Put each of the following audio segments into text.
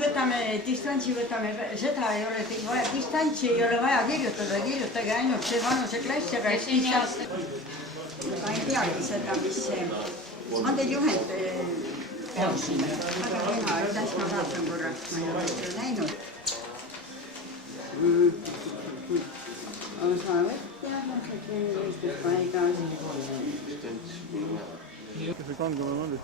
võtame, distantsi võtame, seda ei ole vaja, distantsi ei ole vaja kirjutada, kirjutage ainult see vanuseklass ja kas distants. Ma ei teagi seda, mis see, ma teil juhend peaksin, aga mina, las ma vaatan korraks, ma ei ole seda näinud. Osa võttealased võistluspaigas. See kangem on olnud.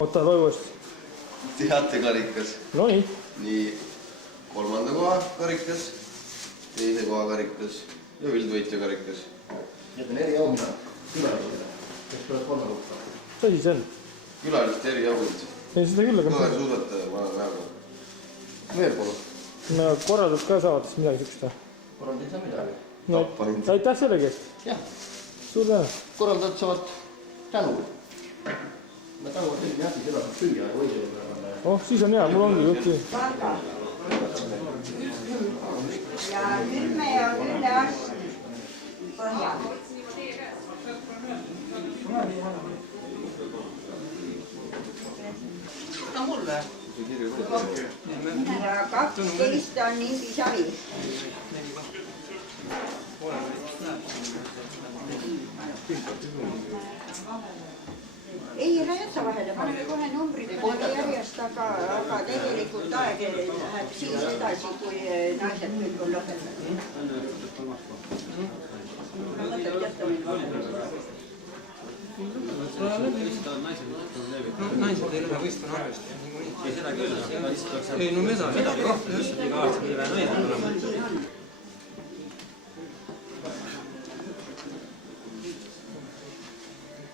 Otta toivust. Teatekarikas. No nii. Nii 3. koha karikas, 2. koha karikas ja üldvõitja karikas. Need on erijaumina külalistele, kes tuleb 3. kohta. Mis asi see on? Külaliste erijaumid. Ei seda küll, aga... Kõve suusataja, ma olen väga. Veel polu. No korraldab ka saavates midagi süksta. Korrald ei saa midagi. Aitäh sellegi eest. Jah. Suur tänu. Korraldajad saavad tänu. Ma tänu selline jäti, seda saab süüa ja võidjale. Oh, siis on hea, mul ongi jutti. Ja Ümme ja Ülle Arst põhjal. No mulle. Ja 12 on Indisavi. Ei räätsa vahele, paneme kohe numbrid järjest, aga tegelikult aeg läheb siis edasi, kui naised kõik on lõpetatud. Mõtleb jättamine. Naised ei lähe võistlema arvesti. Ei seda küll. Ei no mida kahte just. Iga aasta ei vähe naine olema.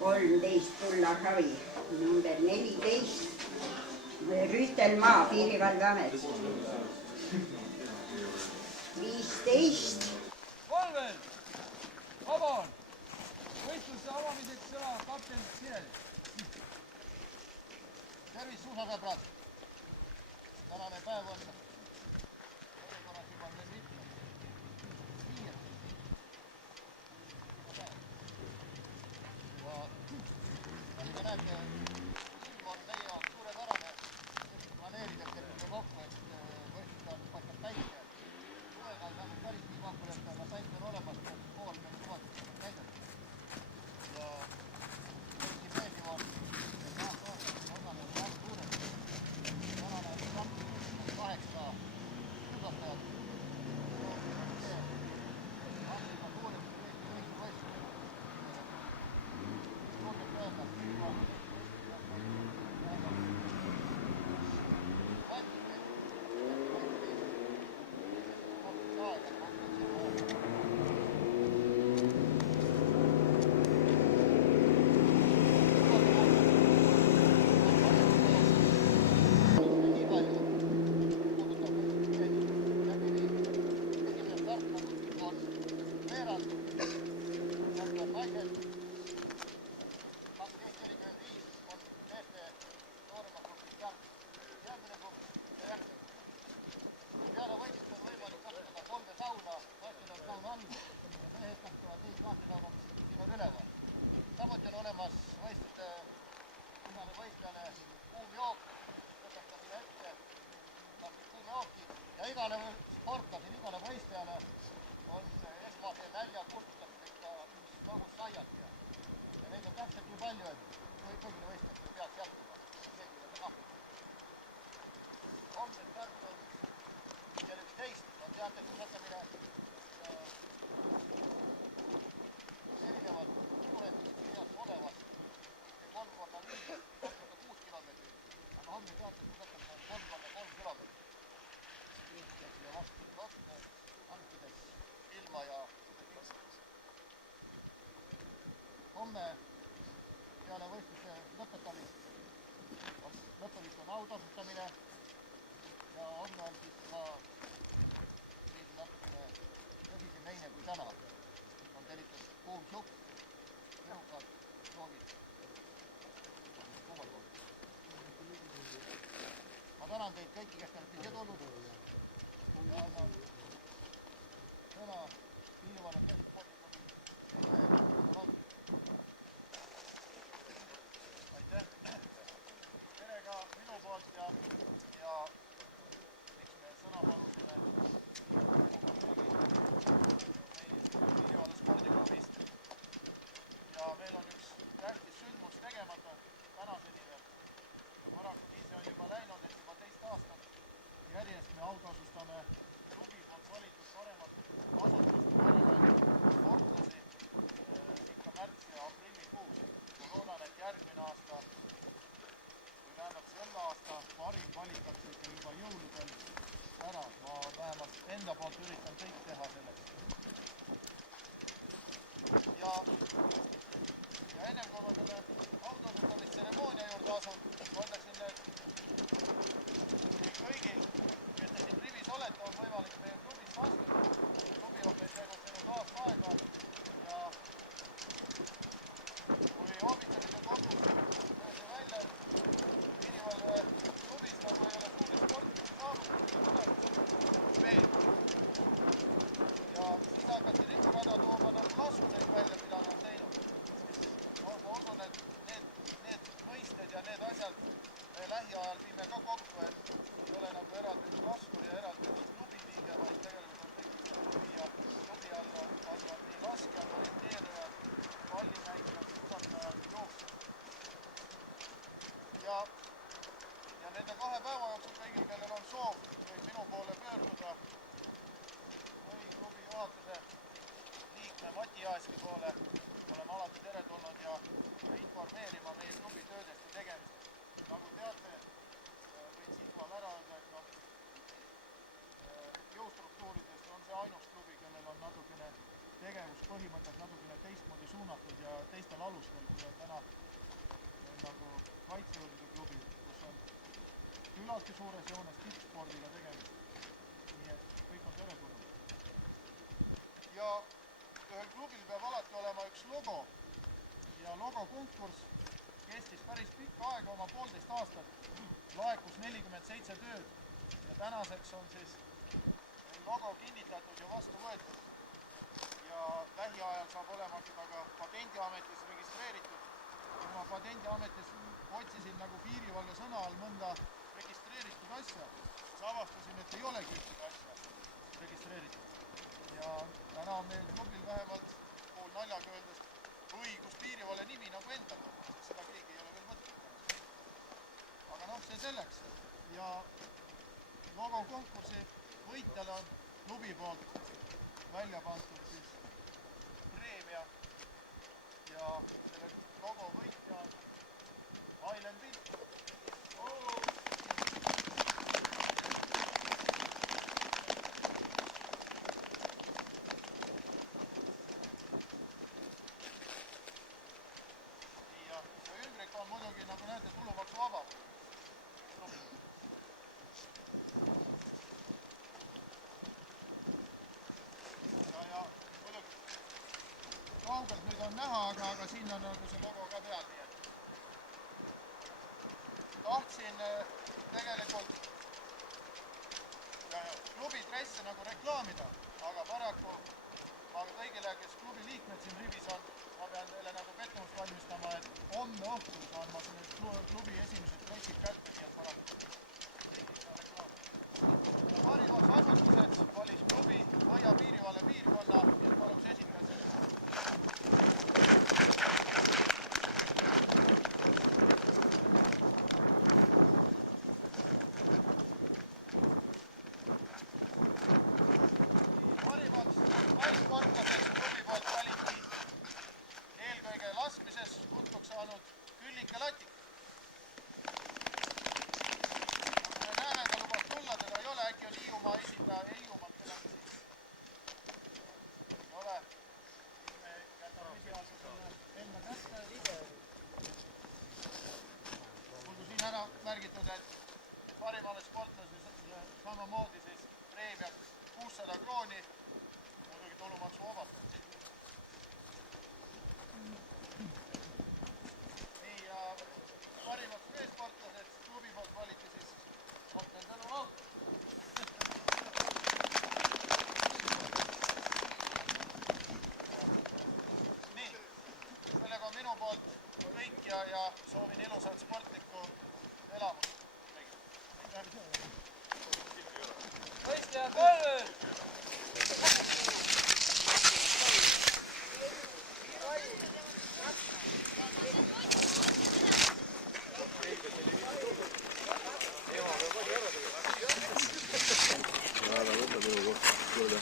13 Kullar Ravi, number 14, Rüütelmaa, Piirivalveamet. 15. Valvel, avan, võistluse avamiseks sõna kapten Sireli. Tervis suusasõbrad, tänane päev on korras juba meil mitme. Nagu näete, ilm on meie jaoks suurepärane. Planeerides lepime kokku, et võistlusel paistab päike. Suvega ei saanud päris nii kokku leppi, aga päike on olemas, pool meil lubatud on täidetud. Ja eriti meeldiv on, et taas-taas osaline on suurem. Tänane kamp 8 suusatajat. Samuti on olemas võistluste igale võistlejale kuum jook, võtate sinna ette kuum jooki ja igale sportlasele, igale võistlejale on esmase nälja kustutamisega nogus saiad ja neid on täpselt nii palju, et kõigile võistlejatele peaks jätkuma. Homne start on kell 11, on teate suusatamine ja erinevad suured 3 × 5, 26 kilomeetrit, aga homme teate, suusatamine on 3 × 3 kilomeetrit. Ja siia vastu otsuse hankides ilma ja pingsades. Homme peale võistluse lõpetamist on autasustamine ja homme on siis ka siin natukene tõsisem leine kui täna. On tellitud kuum supp, õhukad, joogid, kuumad. Ma tänan teid kõiki, kes te olete siia tulnud ja annan sõna Piirivalve Keskspordiklubi aitäh! Tere ka minu poolt ja miks me sõna palusime Piirivalve Spordiklubist ja meil on üks tähtis sündmus tegemata tänaseni veel. Paraku nii see on juba läinud, et juba teist aastat järjest me autasustame klubi poolt valitud paremat asutust, paremaid sportlasi ikka märtsi ja aprillikuus. Ma loodan, et järgmine aasta või tähendab selle aasta parim valitakse ikka juba jõuludel ära. Ma vähemalt enda poolt üritan kõik teha selleks. Ja ennem kui ma selle autasustamistseremoonia juurde asun, ma ütleksin, et kõigil, kes te siin rivis olete, on võimalik meie klubist astuda. Klubi on meil tegutsenud aasta aega ja kui ohvitseride kogus öeldi välja, et Piirivalve klubis nagu ei ole suuri sportlasi saavutatud veel. Ja siis hakati ripurada tooma nagu laskuseid välja, mida nad on teinud. Ma usun, et need mõisted ja need asjad me lähiajal viime ka kokku, et ei ole nagu eraldi üks laskur ja eraldi üks klubi liige, vaid tegelikult on kõik üks klubi ja klubi all on nii laskjad, orienteerujad, pallimängijad, suusatajad, jooksjad. Ja nende 2 päeva jooksul kõigil, kellel on soov, võib minu poole pöörduda või klubi juhatuse liikme Mati Jaaski poole. Oleme alati teretulnud ja informeerima meie klubi töödest ja tegemistest. Nagu teate, võin siinkohal ära öelda, et jõustruktuuridest on see ainus klubi, kellel on natukene tegevuspõhimõtteliselt natukene teistmoodi suunatud ja teistel alustel, kui on täna nagu kaitsejõudude klubi, kus on küllaltki suures joones tippspordiga tegemist. Nii et kõik on teretulnud. Ja ühel klubil peab alati olema üks logo ja logokonkurss kestis päris pikka aega, oma 1,5 aastat, laekus 47 tööd ja tänaseks on siis logo kinnitatud ja vastu võetud ja lähiajal saab olema seda ka Patendiametis registreeritud. Kui ma Patendiametis otsisin nagu piirivalve sõna all mõnda registreeritud asja, siis avastasin, et ei olegi ühtegi asja registreeritud. Ja täna on meil klubil vähemalt pool naljaga öeldes õigus piirivalve nimi nagu endal võtta, sest seda keegi ei ole veel võtnud. Aga noh, see selleks. Ja logokonkursi võitjale on klubi poolt välja pandud siis preemia ja selle logo võitja on Ailen Pilt. On muidugi, nagu näete, tulumaksu vaba. Ja muidugi kaugelt nüüd on näha, aga siin on nagu see logo ka peal, nii et tahtsin tegelikult klubi dresse nagu reklaamida, aga paraku ma kõigile, kes klubi liikmed siin rivis on, ma pean teile nagu pettumust valmistama, et homme õhtul saan ma selle klubi esimesed dressid kätte, nii et paraku tegin seda reklaami. Ja parimaks asutuseks valis klubi Põhja Piirivalve piirkonna, nii et paluks esitada selle. Parimaks naissportlaseks klubi poolt valiti eelkõige laskmises tuntuks saanud Küllike ja Hiiumaalt kedagi ei ole. Me jätame esialgu selle enda kätte. Olgu siin ära märgitud, et parimale sportlasele samamoodi siis preemiaks 600 krooni, muidugi tulumaksu vabalt. Nii, ja parimaks meesportlaseks klubi poolt valiti siis kapten Tõnu Laut. Nii, sellega on minu poolt kõik ja soovin ilusat sportlikku elamust. võistlejad valvel! Võta minu kohta juurde.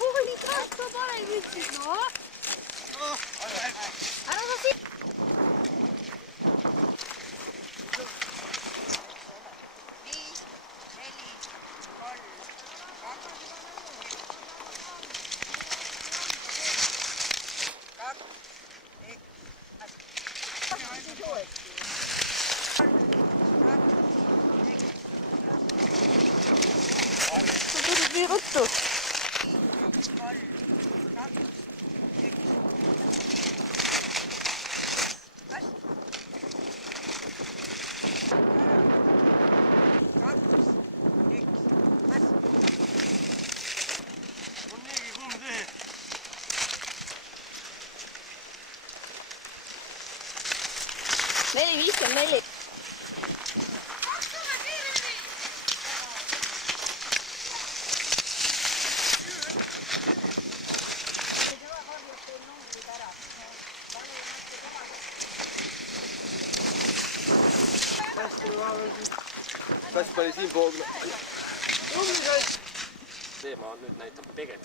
Holy crap, sa pane nüüd no? Ära sa siit! Sa tulid nii ruttu. Neli, 54. Kass pani siin pool. teema on nüüd näitab peget.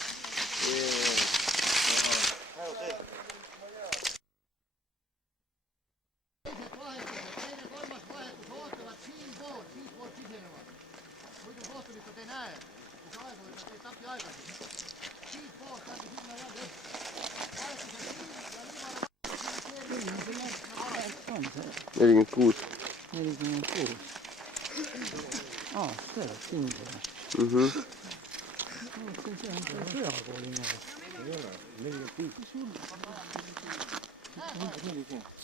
Teine kolmas vahetus ootavad siinpoolt sisenevad. Muidu kohtulikud ei näe, mis aega võtab etapi aegasid. Siitpoolt läbi sinna ja lõpp. Vahetused siin ja nii 46. 46. Aa, see oleks siin. See on sõjakooli näha. Ei ole, 45.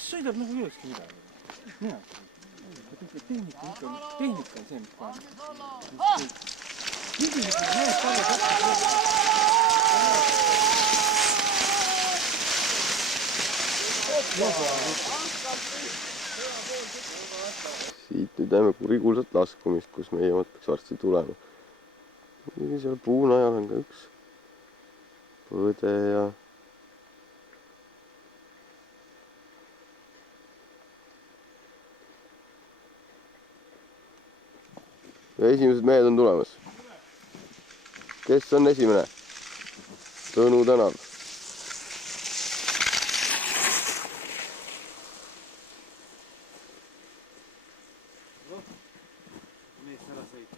Sõidab nagu ülekski midagi. Mina. Tehnika on see, mis paneb. Siit nüüd näeme kurikuulsat laskumist, kus meie peaks varsti tulema. Seal puunajal on ka üks põde ja esimesed mehed on tulemas. Kes on esimene? Tõnu Tänav. Mees ära sõita.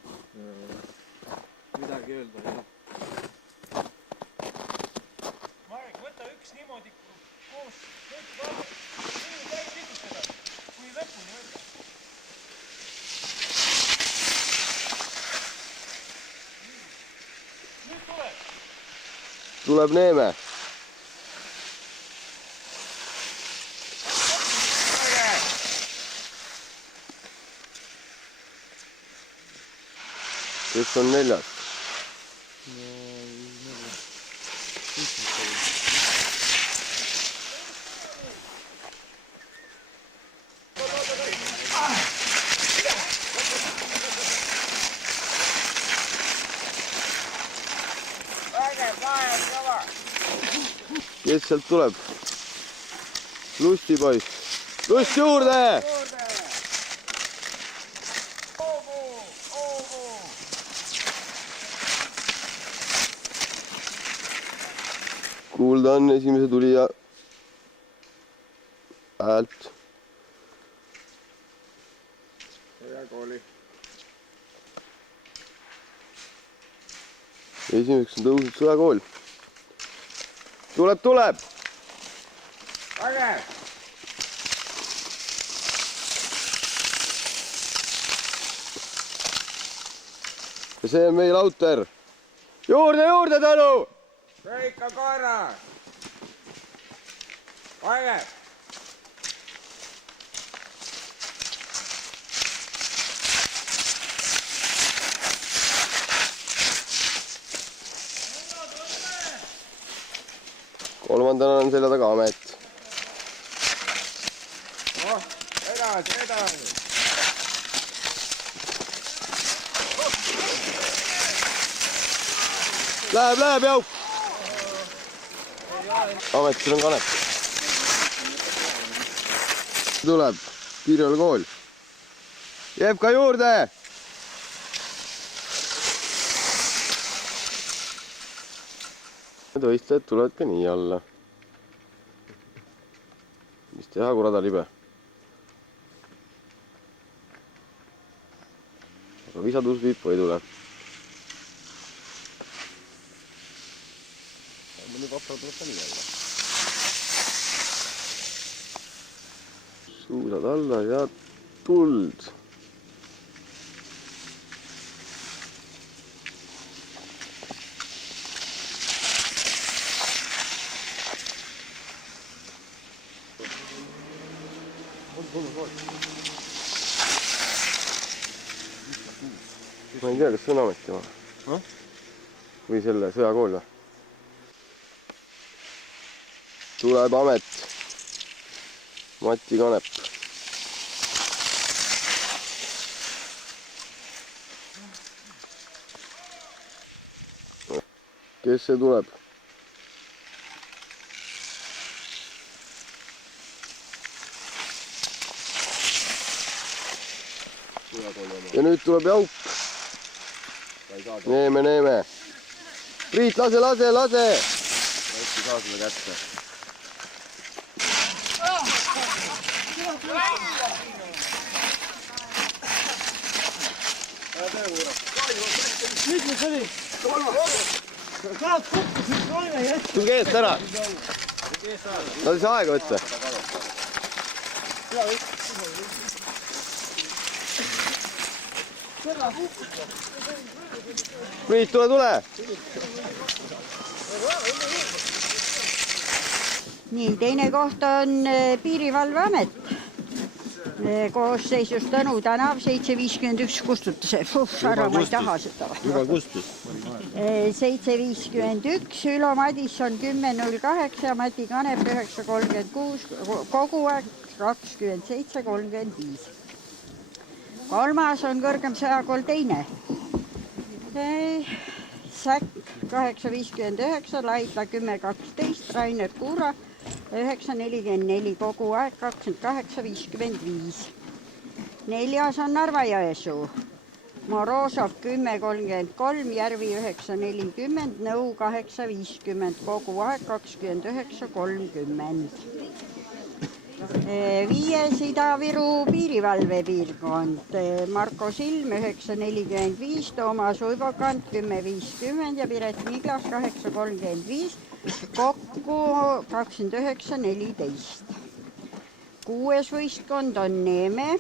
Midagi öelda ei ole. Marek, võta üks niimoodi koos võetud alla. Nii käib liigutada, kui lõpuni öelda. Nüüd tuleb. Tuleb Neeme. Kes on neljas? Kes sealt tuleb? Lustipoiss. Lust juurde! Kuulda on esimese tulija häält. Esimeseks on tõusnud Sõjakool. Tuleb! Ja see on meil Auter. Juurde, Tõnu! See ikka korras. Aive! Kolmandana on selja taga Amet. Edasi. Läheb jauk. Ametil on Kanep. Tuleb Pirjol Kool. Jääb ka juurde. Need võistlejad tulevad ka nii alla. Mis teha, kurada libe. Aga visadus viib võidule. Mõni vapra tuleb ka nii alla. Suusad alla ja tuld. Ma ei tea, kas see on Ameti oma? Või selle Sõjakool või? Tuleb Amet. Mati Kanep. Kes see tuleb? Ja nüüd tuleb Jaup. Neeme. Priit, lase! Hästi saa seda kätte. Mis see oli? Saad kukkusid kolme ja Tulge eest ära! Nad ei saa aega võtta. Priit, tule! Nii, teine koht on Piirivalveamet. Koosseisus Tõnu tänav 751 kustutuse. Ära ma ei taha seda. Juba kustus. 751, Ülo Madisson 10.08, Mati Kanep 9.36, kogu aeg 27.35. Kolmas on kõrgem sõjakool teine. Säkk 8.59, Laidla 10.12, Rainer Kuura 9.44, kogu aeg 28.55. Neljas on Narva-Jõesuu. Morozov 10.33, Järvi 9.40, Nõu 8.50, kogu aeg 29.30. Viies Ida-Viru piirivalvepiirkond. Marko Silm 9.45, Toomas Uibokant 10.50 ja Piret Miglas 8.35, kokku 29.14. Kuues võistkond on Neeme.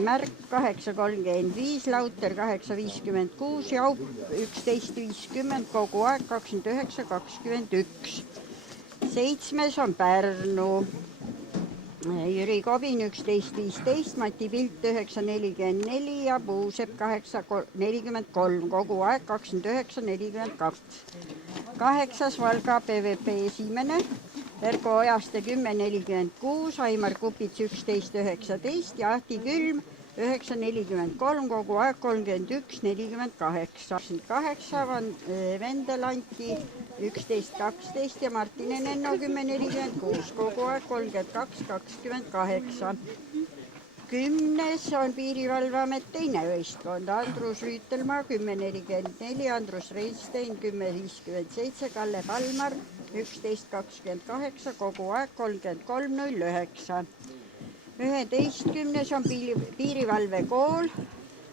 Märk 8.35, Lauter 8.56, Jaup 11.50, kogu aeg 29.21. Seitsmes on Pärnu. Jüri Kobin 11.15, Mati Pilt 9.44 ja Puusepp 8.43, kogu aeg 29.42. Kaheksas Valga PVP esimene. Erko Ojaste 10.46, Aimar Kupits 11.19 ja Ahti Külm 9.43, kogu aeg 31.48. 8 Vendel Anti 11.12 ja Martin Enno 10.46, kogu aeg 32.28. 10. on Piirivalveamet teine võistkond, Andrus Rüütelmaa 10.44, Andrus Reinstein 10.57, Kalle Palmar 11.28, kogu aeg 33.09. 11. on Piirivalvekool,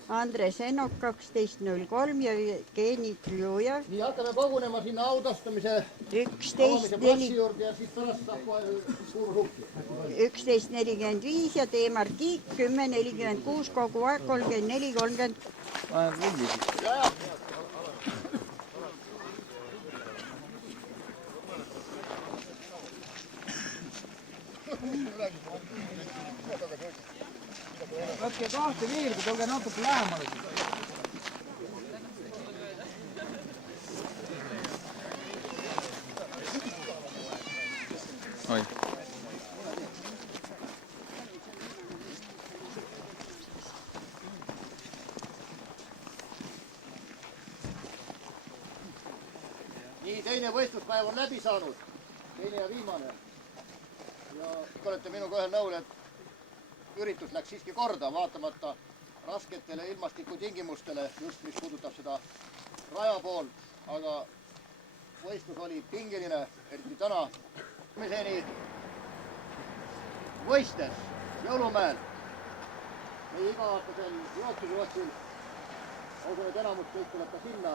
Andres Enok 12.03 ja Jevgeni Kljujev. Nii hakkame kogunema sinna audastamise 11.45 juurde ja siis pärast saab suur hukki. 11.45 ja Teemar Kiik 10.46, kogu aeg 34.30. Võtke kahte viirgu, tulge natuke lähemale. Oi. Nii, teine võistluspäev on läbi saanud. Teine ja viimane. Ja te olete minuga ühel nõul, et üritus läks siiski korda, vaatamata rasketele ilmastikutingimustele, just mis puudutab seda raja poolt, aga võistlus oli pingeline, eriti täna. Miseni võistes Jõulumäel meie iga-aastasel jooksujooksul, usun, et enamus kõik tuleb ka sinna